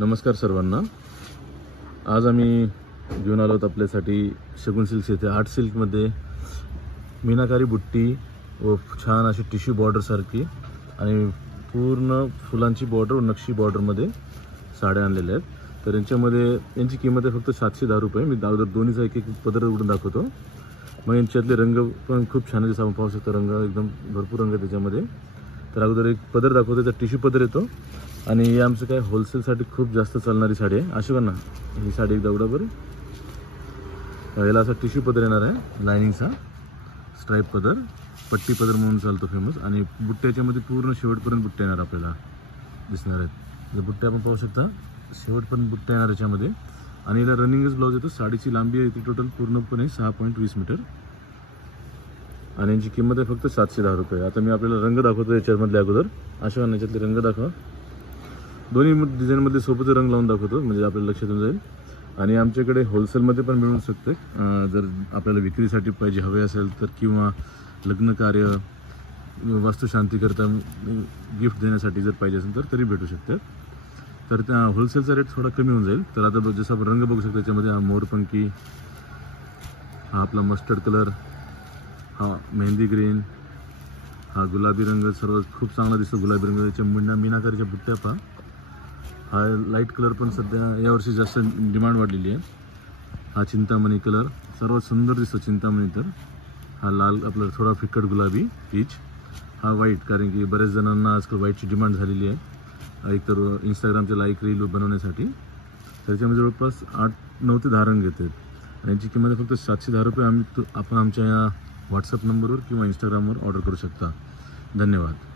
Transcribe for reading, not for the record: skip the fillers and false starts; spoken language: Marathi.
नमस्कार सर्वांना। आज आम्ही घेऊन आलो आपल्यासाठी शगुन सिल्क्स येथे आर्ट सिल्कमध्ये मीनाकारी बुट्टी व छान अशी टिश्यू बॉर्डर सारखी आणि पूर्ण फुलांची बॉर्डर व नक्षी बॉर्डरमध्ये साड्या आणलेल्या आहेत। तर यांची किंमत आहे फक्त 710 रुपये। मी अगोदर दोन्हीचा एक एक पदर उघडून दाखवतो। मग यांच्यातले रंग पण खूप छान आहे, जसं आपण पाहू शकतो रंग एकदम भरपूर रंग आहे त्याच्यामध्ये। तर अगोदर एक पदर दाखवतो, तर टिश्यू पदर येतो आणि हे आमचं काय होलसेलसाठी खूप जास्त चालणारी साडी आहे। अशी ना ही साडी एकदा उघडा बरं। याला असा टिश्यू पदर येणार आहे, लायनिंगचा स्ट्राईप पदर, पट्टी पदर म्हणून चालतो फेमस। आणि बुट्ट्याच्यामध्ये पूर्ण शेवटपर्यंत बुट्टे येणार आपल्याला दिसणार आहेत। जर बुट्टे आपण पाहू शकता शेवटपर्यंत बुट्टे येणार याच्यामध्ये। आणि याला रनिंगच ब्लाउज येतो। साडीची लांबी आहे ती टोटल पूर्णपणे 6.20 मीटर आणि यांची किंमत आहे फक्त 710 रुपये। आता मी आपल्याला रंग दाखवतो याच्यामधले अगोदर। अशा याच्यातले रंग दाखवा, दोन्ही डिझाईनमध्ये सोबत रंग लावून दाखवतो म्हणजे आपल्याला लक्षात येऊन जाईल। आणि आमच्याकडे होलसेलमध्ये पण मिळू शकते, जर आपल्याला विक्रीसाठी पाहिजे हवे असेल तर, किंवा लग्न कार्य वास्तुशांती करता गिफ्ट देण्यासाठी जर पाहिजे असेल तर तरी भेटू शकते। तर त्या होलसेलचा रेट थोडा कमी होऊन जाईल। तर आता जसं आपण रंग बघू शकतो त्याच्यामध्ये हा मोरपंखी, हा आपला मस्टर्ड कलर, हा मेहंदी ग्रीन, हा गुलाबी रंग सर्व खूप चांगला दिसतो। गुलाबी रंग त्याच्या मीनाकारीच्या बुट्ट्या पहा। हा लाईट कलर पण सध्या यावर्षी जास्त डिमांड वाढलेली आहे। हा चिंतामणी कलर सर्वात सुंदर दिसतो चिंतामणी। तर हा लाल आपला थोडा फिकट गुलाबी पीच, हा व्हाईट, कारण की बऱ्याच जणांना आजकाल व्हाईटची डिमांड झालेली आहे एक तर इंस्टाग्रामचे लाईक रील बनवण्यासाठी। त्याच्यामध्ये जवळपास 8-9 ते 10 रंग येतात आणि यांची किंमत फक्त 710 रुपये। आपण आमच्या या व्हॉट्सअप नंबरवर किंवा इंस्टाग्रामवर ऑर्डर करू शकता। धन्यवाद।